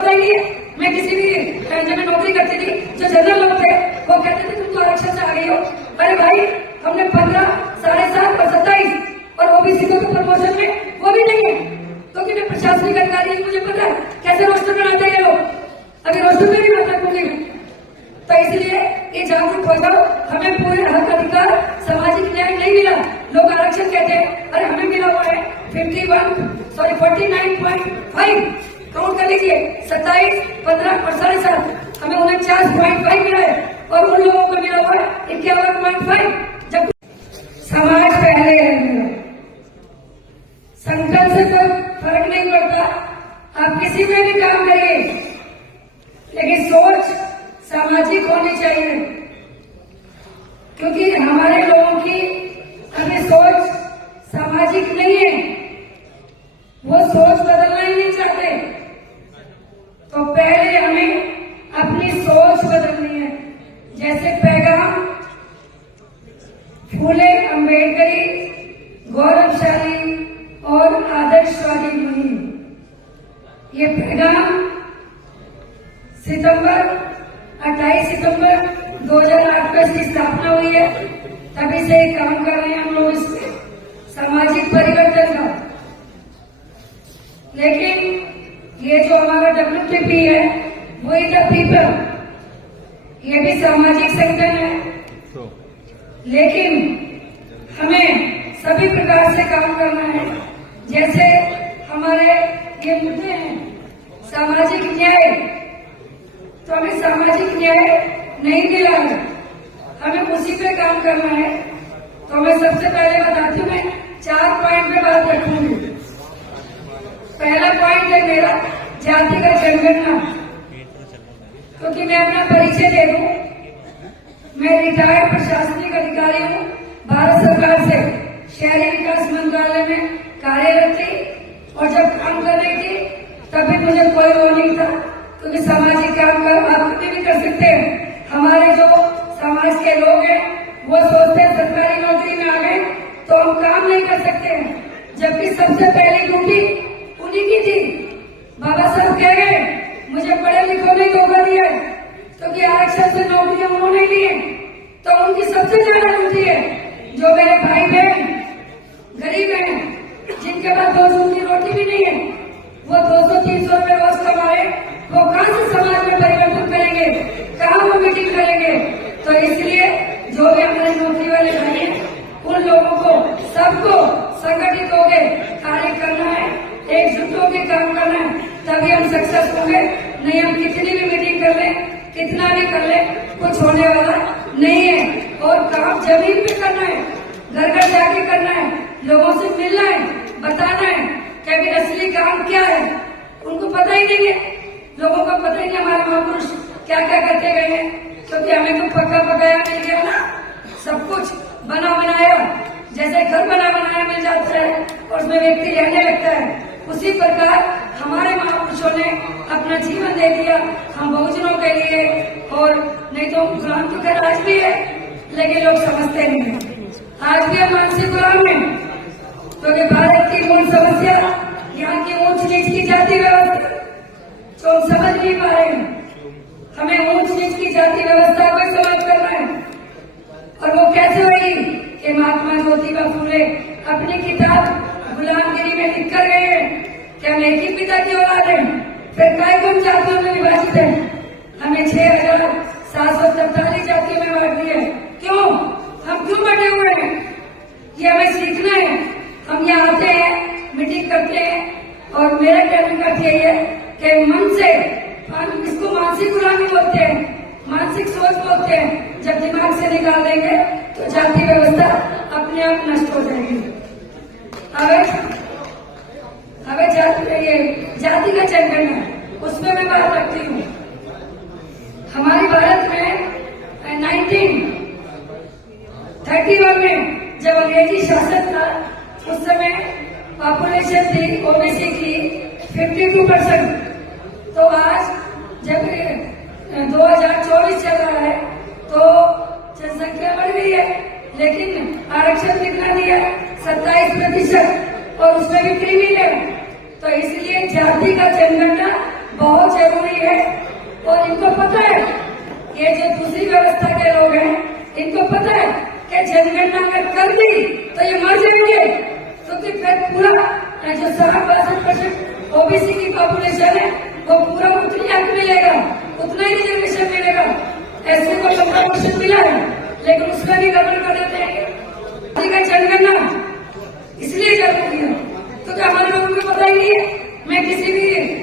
मैं किसी भी जब मैं नौकरी करती थी, जो जनरल लोग थे वो कहते थे तुम तो आरक्षण से आ गई हो। अरे भाई, हमने 15, 7.5 और 27 और ओबीसी को तो प्रमोशन में वो भी नहीं है, क्योंकि मैं प्रशासनिक अधिकारी हूँ, मुझे पता है कैसे रोस्टर बनाते हैं ये लोग। अभी रोस्टर में भी बता दूंगी। तो इसलिए ये जागरूक हो जाओ, हमें पूरे हक अधिकार सामाजिक न्याय नहीं मिला। लोग आरक्षण कहते हैं, अरे हमें मिला हुआ है 49.5 काउंट कर लीजिए, 27, 15 और 7.5, हमें 49.5 मिला है और उन लोगों को मिला हुआ है 51.5। जब समाज पहले है, संकल्प से कोई फर्क नहीं पड़ता, आप किसी में भी काम करिए, लेकिन सोच सामाजिक होनी चाहिए, क्योंकि हमारे लोगों की अभी सोच सामाजिक नहीं है, वो सोच बदलना ही नहीं चाहते। तो पहले हमें अपनी सोच बदलनी है। जैसे पैगाम फूले अम्बेडकरी, गौरवशाली और आदर्शवादी मुहिम, ये पैगाम 28 सितंबर 2008 को इसकी स्थापना हुई है, तभी से काम कर रहे हैं हम लोग इसमें सामाजिक परिवर्तन का। लेकिन ये जो हमारा WTP है, वही द पीपल, ये भी सामाजिक संगठन है, लेकिन हमें सभी प्रकार से काम करना है। जैसे हमारे ये मुद्दे हैं सामाजिक न्याय, तो हमें सामाजिक न्याय नहीं मिला है, हमें उसी पे काम करना है। तो मैं सबसे पहले बताती हूँ, मैं 4 पॉइंट पे बात रखूंगी। पहला पॉइंट है मेरा जातिगत जनगणना, क्योंकि मैं अपना परिचय दे दूं, मैं रिटायर्ड प्रशासनिक अधिकारी हूँ, भारत सरकार से शहरी विकास मंत्रालय में कार्यरत थी, और जब काम कर रही थी तभी मुझे कोई वो नहीं था, क्योंकि सामाजिक काम कर आप भी कर सकते हैं। हमारे जो समाज के लोग हैं वो सोचते हैं सरकारी नौकरी में आ गए तो हम काम नहीं कर सकते हैं, जबकि सबसे पहली ड्यूटी उन्हीं की थी। बाबा साहब कह गए मुझे पढ़े लिखों ने धोखा दिया, क्योंकि आरक्षण से नौकरियां उन्होंने ली है, तो उनकी सबसे ज्यादा ड्यूटी है। जो मेरे भाई बहन गरीब हैं, जिनके पास 2 सूद की रोटी भी नहीं है, वो 200-300 रुपए रोज कमा रहे, वो कहां से समाज में परिवर्तन करेंगे, कहां वो मीटिंग करेंगे। तो इसलिए जो भी हमारे नौकरी वाले भाई हैं, उन लोगों को सबको संगठित होकर कार्य करना है, एकजुट होकर काम करना है, तभी हम सक्सेस होंगे। नहीं हम कितनी भी मीटिंग कर लें, कितना भी कर लें, कुछ होने वाला नहीं है। और काम जमीन पे करना है, घर घर जाके करना है, लोगों से मिलना है, बताना है कि अभी असली काम क्या है। उनको पता ही नहीं है, लोगों को पता ही नहीं हमारे महापुरुष क्या क्या करते गए हैं, क्योंकि हमें तो पक्का पकाया मिल गया ना, सब कुछ बना बनाया, जैसे घर बना बनाया मिल जाता है और उसमें व्यक्ति रहने लगता है, उसी प्रकार हमारे महापुरुषों ने अपना जीवन दे दिया हम बहुजनों के लिए। और नहीं तो गुलाम तो खैर आज भी है, लेकिन लोग समझते नहीं है, आज भी हम मानसिक गुलाम हैं, क्योंकि भारत की मूल समस्या यहाँ की ऊंच नीच की जाति व्यवस्था, तो हम समझ नहीं पा रहे हैं। हमें ऊंच नीच की जाति व्यवस्था को समाप्त करना है, और वो कैसे होगी कि महात्मा ज्योतिबा फूले अपनी किताब गुलामगिरी में लिख कर गए हैं कि हम एक ही पिता की औलाद हैं, फिर काय गुण जातियों में विभाजित है, हमें 6,743 जातियों में बांट दिया। क्यों? हम क्यों बटे हुए हैं? ये हमें सीखना है। हम यहाँ आते हैं, मीटिंग करते हैं, और मेरा कहने का यही है कि मन से, इसको मानसिक गुलामी बोलते हैं, मानसिक सोच बोलते हैं, जब दिमाग से निकाल देंगे तो जाति व्यवस्था अपने आप नष्ट हो जाएगी। अब जाति का जनगणना, उसमें मैं बात रखती हूँ। हमारे भारत में 1931 में जब अंग्रेजी शासन था, उस समय पॉपुलेशन थी ओबीसी की 52%। तो आज जब 2024 चल रहा है तो जनसंख्या बढ़ गई है, लेकिन आरक्षण कितना दिया? 27%, और उसमें भी क्रिमिनल है। तो इसलिए जाति का जनगणना बहुत जरूरी और इनको पता है, ये जो दूसरी व्यवस्था के लोग हैं, इनको पता है कि जनगणना अगर कर दी तो ये मर जाएंगे, क्योंकि फिर पूरा जो 62% ओबीसी की पॉपुलेशन है वो पूरा उतनी हक मिलेगा, उतना ही रिजर्वेशन मिलेगा। ऐसे को 15% मिला है, लेकिन उसका भी गड़बड़ कर देते हैं। जनगणना इसलिए जरूरी है क्योंकि हमारे लोगों को पता ही नहीं है। मैं किसी भी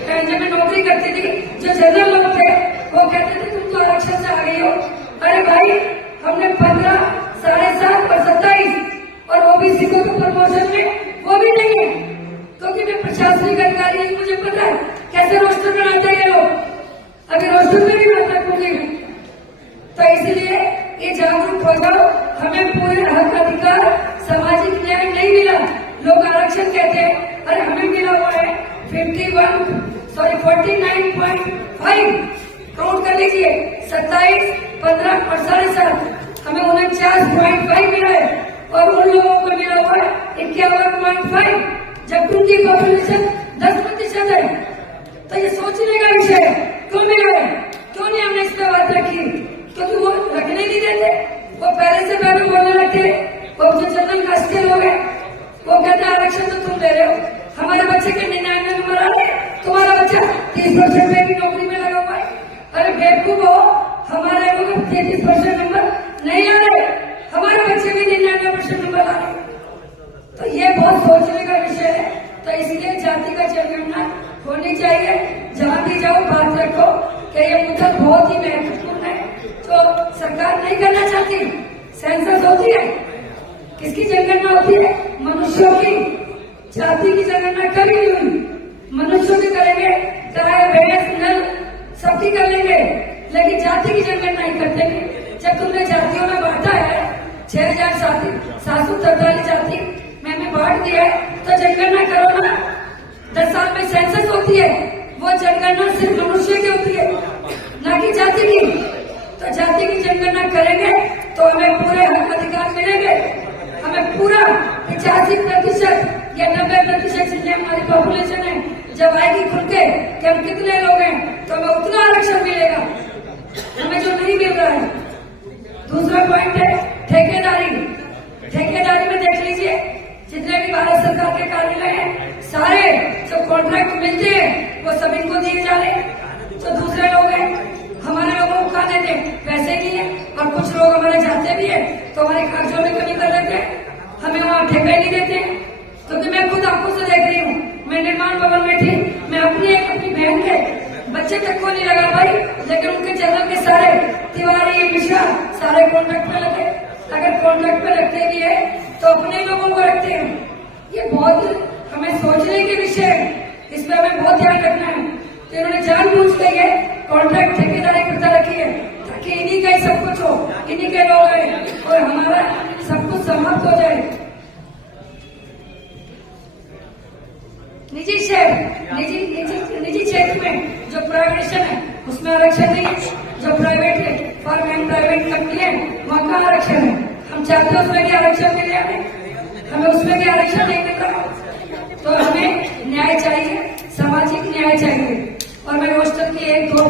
जब मैं नौकरी करती थी, जो जनरल लोग थे वो कहते थे तुम तो आरक्षण से आ गई हो। अरे भाई, हमने 15, 7.5 और 27 और ओबीसी को तो प्रमोशन में वो भी नहीं है, क्योंकि मैं प्रशासनिक अधिकारी हूं, मुझे पता है कैसे रोस्टर बनाते हैं लोग। अभी रोस्टर में भी बनाता है, तो इसलिए ये जागरूक हो जाओ। हमें पूरे हक अधिकार, सामाजिक न्याय नहीं मिला। लोग आरक्षण कहते हैं, अरे हमें मिला हुआ है 49.5 काउंट कर लीजिए, 27, 15 और 7.5, हमें 49.5 मिला है और उन लोगों को मिला हुआ है 51.5, जबकि उनकी पॉपुलेशन 10% है। तो ये सोचने का विषय है, क्यों मिला है, क्यों नहीं हमने इस पर बात रखी? क्योंकि वो रखने नहीं देते, वो पहले से पहले बोलने लगते। वो जो जनरल कास्ट के लोग हैं वो कहते हैं आरक्षण तो तुम दे रहे हो, हमारे बच्चे के 99 नंबर आ रहे, तुम्हारा बच्चा 30% में भी नौकरी में लगा हुआ है। अरे बेवकूफ हो, हमारे लोग 33% नंबर नहीं आ रहे, हमारे बच्चे भी 99% नंबर आ रहे। तो ये बहुत सोचने का विषय है। तो इसलिए जाति का जनगणना होनी चाहिए। जहां भी जाओ बात रखो कि ये मुद्दा बहुत ही महत्वपूर्ण है, जो सरकार नहीं करना चाहती। सेंसस होती है, किसकी जनगणना होती है? मनुष्यों की। जाति की जनगणना कभी नहीं हुई, मनुष्यों की करेंगे, गाय भैंस नल सबकी कर लेंगे, लेकिन जाति की जनगणना नहीं करते। जब तुमने जातियों में बांटा है 6,743 जाति में बांट दिया है, तो जनगणना करो ना। 10 साल में सेंसस होती है, वो जनगणना सिर्फ मनुष्य की होती है, ना कि जाति की। तो जाति की जनगणना करेंगे तो हमें पूरे हक अधिकार मिलेंगे। हमें पूरा 85% या 90% जितने हमारी पॉपुलेशन है, जब आएगी खुल के कि हम कितने लोग हैं, तो हमें उतना आरक्षण मिलेगा, हमें जो नहीं मिल रहा है। दूसरा पॉइंट है ठेकेदारी। ठेकेदारी में देख लीजिए, जितने भी भारत सरकार के कार्यालय हैं, सारे जो कॉन्ट्रैक्ट मिलते हैं वो सभी को दिए जा रहे हैं। जो दूसरे लोग हैं, हमारे लोगों को खा देते हैं, पैसे नहीं है, और कुछ लोग हमारे जाते भी है तो हमारे कागजों में कमी कर देते हैं, हमें वहां ठेका ही नहीं देते। क्योंकि मैं खुद आंखों से देख रही हूँ, मैं निर्माण भवन में थी, मैं अपनी बहन के बच्चे तक को नहीं लगा पाई, लेकिन उनके चैनल के सारे तिवारी मिश्रा सारे कॉन्ट्रैक्ट पे लगे। अगर कॉन्ट्रैक्ट पे रखते भी है तो अपने लोगों को रखते हैं। ये बहुत हमें सोचने के विषय है, इस पर हमें बहुत ध्यान रखना है। तो इन्होंने जानबूझ के ये कॉन्ट्रैक्ट ठेकेदारी करता रखी है, ताकि इन्हीं का ही सब कुछ हो, इन्हीं के लोग हैं और हमारा सब कुछ समाप्त हो जाए। निजी क्षेत्र में जो प्राइवेटेशन है उसमें आरक्षण नहीं है, जो प्राइवेट है फॉर एंड प्राइवेट कंपनी है वहां का आरक्षण है। हम चाहते हैं उसमें भी आरक्षण मिले, हमें उसमें भी आरक्षण नहीं मिल रहा। तो हमें न्याय चाहिए, सामाजिक न्याय चाहिए। और मैं रोस्टर की दो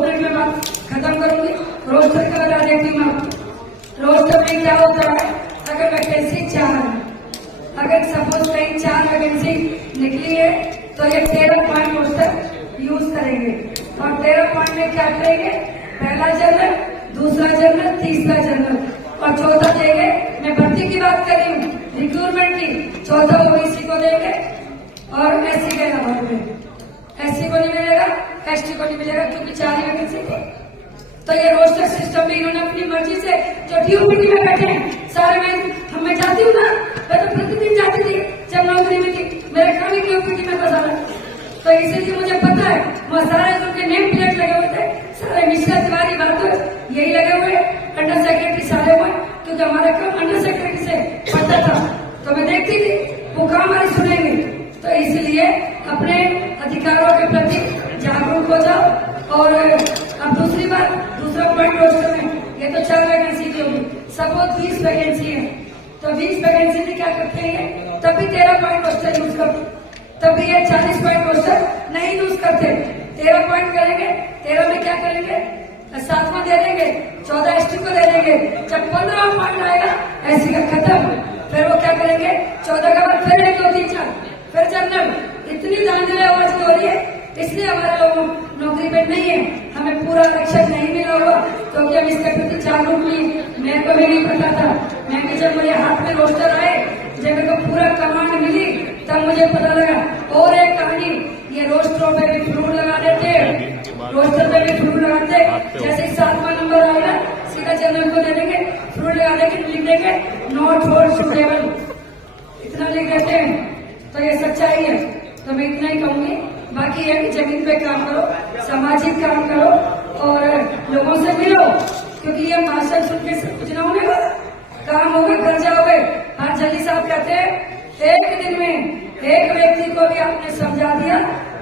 मिनट में बात खत्म करूंगी। रोस्टर का बता देती हूँ आपको। रोस्टर में क्या होता है, अगर वैकेंसी 4 है, अगर सपोज कहीं 4 वैकेंसी निकली है तो ये 13 पॉइंट रोस्टर यूज करेंगे। और 13 पॉइंट में क्या करेंगे, पहला जनरल, दूसरा जनरल, तीसरा जनरल और चौथा देंगे। मैं भर्ती की बात कर रही हूँ, रिक्रूटमेंट की। चौथा ओबीसी को देंगे और एससी के अलावा में एससी को नहीं मिलेगा, एसटी को नहीं मिलेगा, क्योंकि 4 वैकेंसी थी। तो ये रोस्टर सिस्टम में इन्होंने अपनी मर्जी से जो ड्यूटी में बैठे हैं सारे मैं जाती हूँ ना, मैं तो प्रतिदिन जाती थी जब नौकरी में थी, मेरे काम ही ड्यूटी में बता। तो इसीलिए मुझे पता है वहाँ सारे उनके नेम प्लेट लगे हुए थे, सारे मिश्रा तिवारी बात यही लगे हुए, अंडर सेक्रेटरी सारे हुए, क्योंकि हमारा काम अंडर सेक्रेटरी से पड़ता था। तो मैं देखती थी वो काम हमारी सुनेंगे। तो इसलिए अपने अधिकारों के प्रति जागरूक हो जाओ। और अब दूसरा पॉइंट रोस्टर में ये तो 4 वैकेंसी की होगी, सपोज 20 वैकेंसी है, तो 20 वैकेंसी में क्या करते हैं, तब भी 13 पॉइंट रोस्टर यूज करते, तब भी ये 40 पॉइंट रोस्टर नहीं यूज करते। 13 पॉइंट करेंगे, 13 में क्या करेंगे? 7वां दे देंगे, 14 एसटी को दे देंगे। जब 15वां पॉइंट आएगा एससी का खत्म, फिर वो क्या करेंगे? 14 के बाद फिर 1 2 3 4 फिर जनरल। इतनी धांधली आवाज हो रही है, इसलिए हमारे लोग नौकरी पे नहीं है। हमें पूरा लक्ष्य नहीं मिला हुआ क्योंकि हम इसके प्रति जागरूक नहीं। मेरे को भी नहीं पता था। मैं जब मुझे हाथ में रोस्टर आए, जब मेरे को पूरा कमांड मिली, तब मुझे पता लगा। और एक कहानी, ये रोस्टरों पे भी फ्लूड लगा देते, रोस्टर पे भी फ्लूड लगाते। जैसे 7वां नंबर आएगा सीधा जनरल को दे देंगे, फ्लूड लगा देंगे, लिख देंगे नॉट फॉर सुटेबल, इतना लिख देते हैं। तो ये सच्चाई है। तो मैं इतना ही कहूंगी। बाकी है कि जमीन पे काम करो, सामाजिक काम करो और लोगों से मिलो, क्योंकि ये भाषण सुन के कुछ ना होने वाला। काम होगा, घर जाओगे। हाँ, जल्दी साहब कहते हैं एक दिन में एक व्यक्ति को भी आपने समझा दिया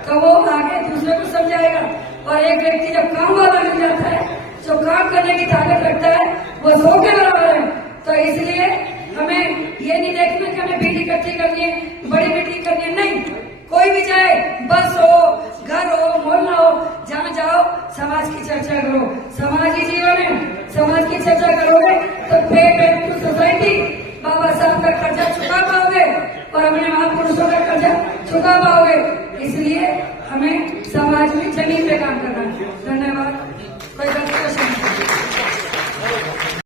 तो वो आगे दूसरे को समझाएगा। और एक व्यक्ति जब काम वाला मिल जाता है, जो काम करने की ताकत रखता है, वो 100 के बराबर है। तो इसलिए हमें ये नहीं देखना कि हमें भीड़ इकट्ठी करनी है, बड़ी मीटिंग करनी है, नहीं। कोई भी जाए, बस हो, घर हो, मोहल्ला हो, जहाँ जाओ समाज की चर्चा करो। समाजी जीवन है, समाज की चर्चा करोगे तो पे टू सोसाइटी बाबा साहब का कर्जा चुका पाओगे और अपने महापुरुषों का कर्जा चुका पाओगे।